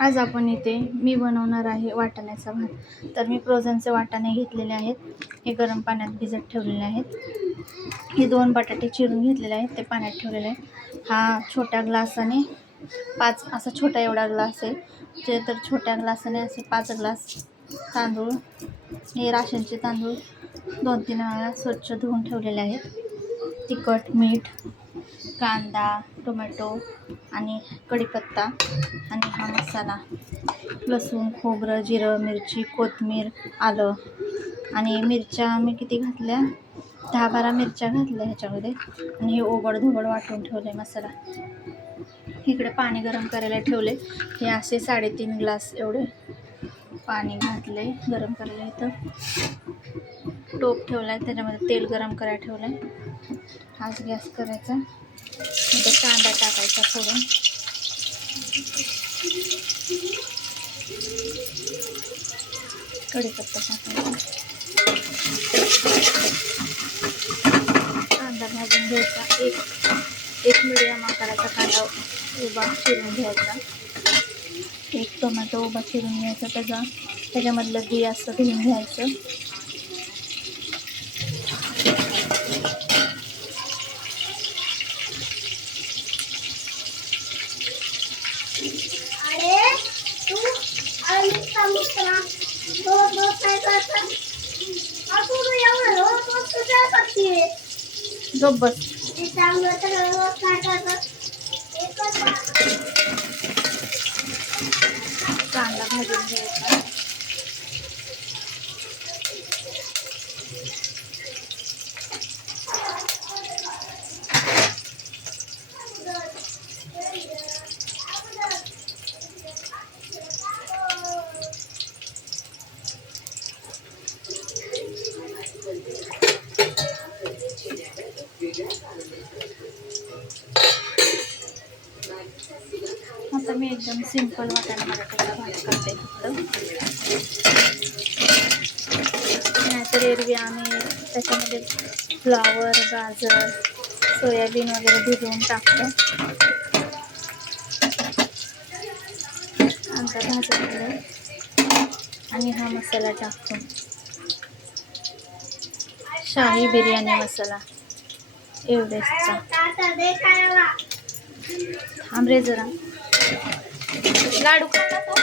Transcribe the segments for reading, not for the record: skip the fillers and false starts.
आज आपण इथे मी बनवणार आहे वाटाण्याचा भात. तर मी फ्रोझनचे वाटाणे घेतलेले आहेत, हे गरम पाण्यात भिजत ठेवलेले आहेत. हे 2 बटाटे चिरून घेतलेले आहेत, ते पाण्यात ठेवलेले आहेत. हा छोट्या ग्लासाने 5 असा छोटा एवढा ग्लास आहे, जे तर छोट्या ग्लासाने असे 5 ग्लास तांदूळ, हे राशनचे तांदूळ 2-3 वेळा स्वच्छ धुवून ठेवलेले आहेत. तिखट, मीठ, कांदा, टोमॅटो आणि कढीपत्ता आणि हा मसाला, लसूण, खोबरं, जिरं, मिरची, कोथिंबीर, आलं आणि मिरच्या मी किती घातल्या, 10-12 मिरच्या घातल्या ह्याच्यामध्ये. आणि हे ओबड-धोबड वाटून ठेवले मसाला. इकडे पाणी गरम करायला ठेवले. हे असे 3.5 ग्लास एवढे पाणी घातले गरम करायला. इथं टोप ठेवला आहे, त्याच्यामध्ये तेल गरम करायला ठेवलं आहे. हाच गॅस करायचा. इथं कांदा टाकायचा फोडून, कढीपत्ता टाकायचा, कांदा भाजून घ्यायचा. एक मिडियम आकाराचा कांदा उभा चिरून घ्यायचा. एक टोमॅटो उभा चिरून घ्यायचा, त्याच्यामधलं बी असं धुवून घ्यायचं. गप बस. कांदा भाजून घ्यायचा. आता मी एकदम सिंपल वाटाणा बटाट्याचा भात करते फक्त. नाहीतर एरवी आम्ही त्याच्यामध्ये फ्लावर, गाजर, सोयाबीन वगैरे भिजवून टाकतो. आता भाजलेलं आणि हा मसाला टाकतो, शाही बिर्याणी मसाला एव्हरेस्टचा. थांब रे जरा, लाडू खाला तो.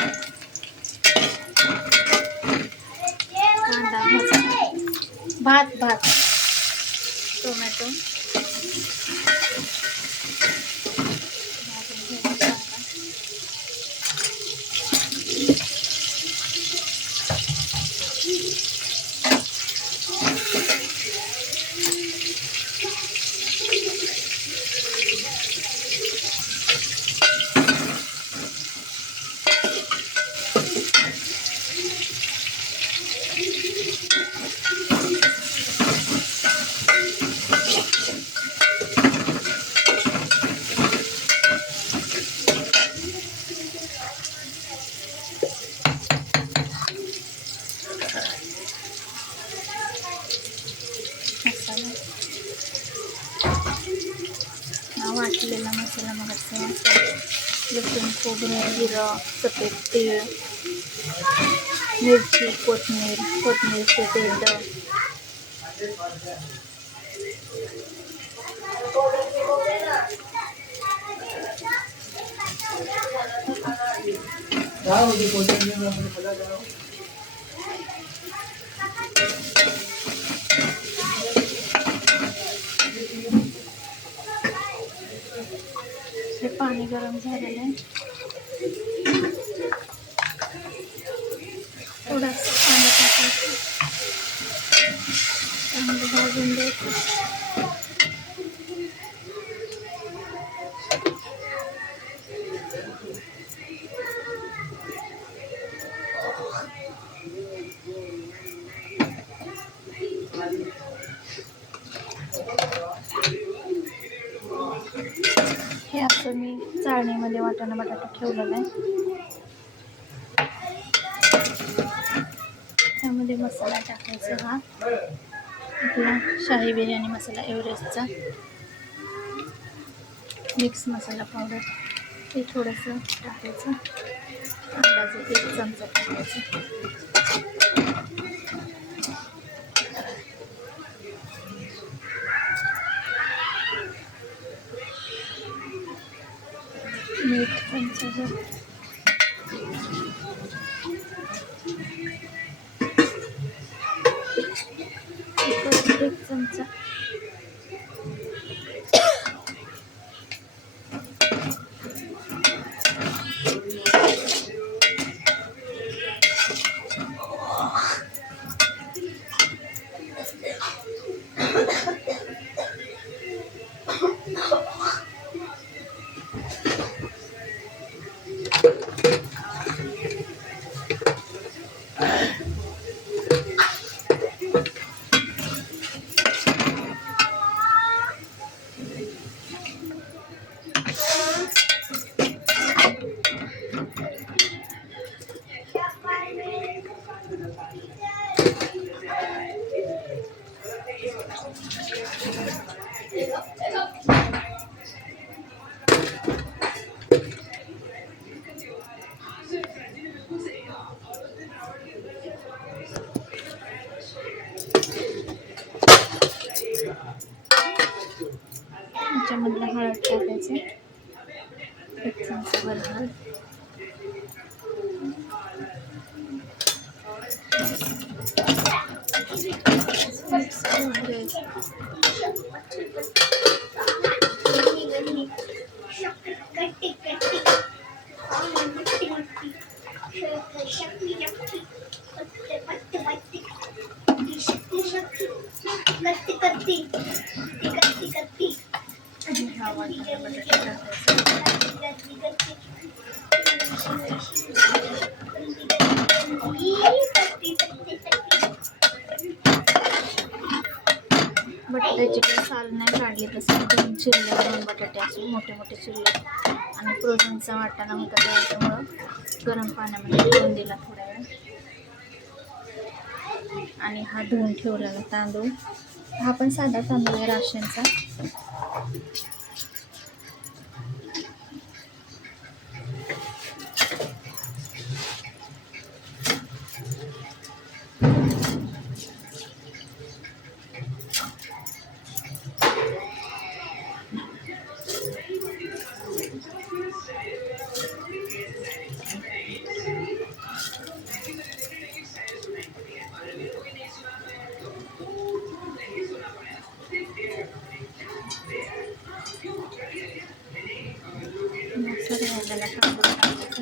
कांदा भाजून, भात, टोमॅटो वाटलेला मसाला, मग लसूण, खोबरं, जिरं, सफेद तीळ, मिरची, कोथिंबीरचे पेंड, हे पाणी गरम झालेलं आहे. थोडंसं पाणी टाकायचं, चांगलं भाजून द्यायचं. हे असं मी चाळणीमध्ये वाटाणा बटाटा ठेवलेला आहे. त्यामध्ये मसाला टाकायचा, हा आपला शाही बिर्याणी मसाला एव्हरेस्टचा, मिक्स मसाला पावडर हे थोडंसं टाकायचं. चमचा टाकायचा. मीठ चमचाभर. तिखट 1 चमचा. त्याच्यामधलं हळद टाकायचं. 1 चमचाभर हळद. मिक्स करून घ्यायचं. आणि हा वाटाणा बटाटा टाकायचा. बटाट्याची काही साल नाही काढली, तसं 2 चिरले 2 बटाटे असे मोठे मोठे चिरले. आणि फ्रोझनचा वाटाणा होता त्याच्यामुळं गरम पाण्यामध्ये ठेवून दिला थोड्या वेळ. आणि हा धुवून ठेवलेला तांदूळ, हा पण साधा तांदूळ आहे राशनचा. सर्व टाकायचं.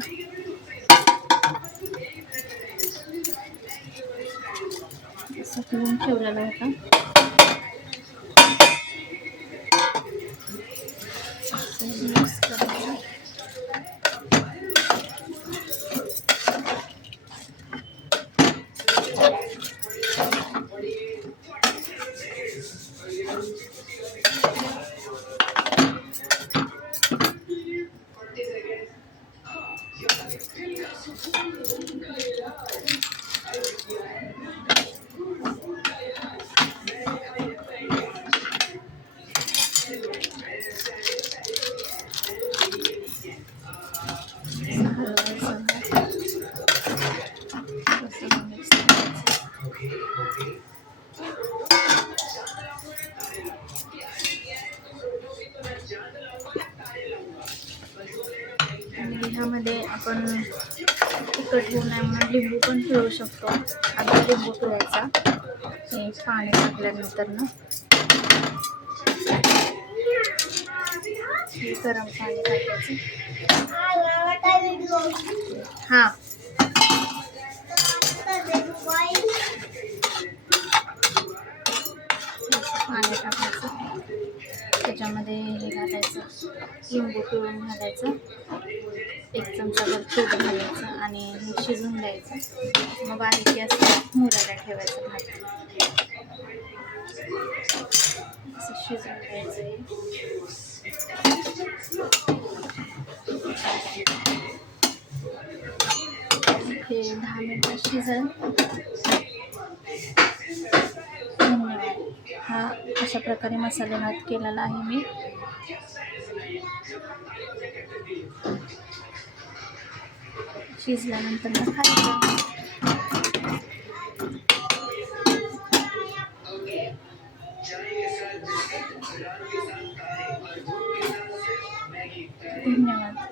असं ठेवून ठेवलेला होता. मिक्स करायचं. आणि ह्यामध्ये आपण तिखट होऊ नये म्हणून लिंबू पण पिळू शकतो. आता लिंबू पिळायचा हे पाणी टाकल्यानंतर ना. हे गरम पाणी टाकायचं. हां पाणी टाकायचं. त्याच्यामध्ये हे घालायचं, लिंबू पिळून घालायचं. 1 चमचाभर तूप घालायचं आणि हे शिजून द्यायचं. मग बारीक गॅसवर मुरायला ठेवायचं भात. असं शिजून द्यायचं. हे 10 मिनिटं शिजेल. धन्यवाद. हा अशा प्रकारे मसाले भात केलेला आहे मी. शिजल्यानंतर मग खायचं. धन्यवाद.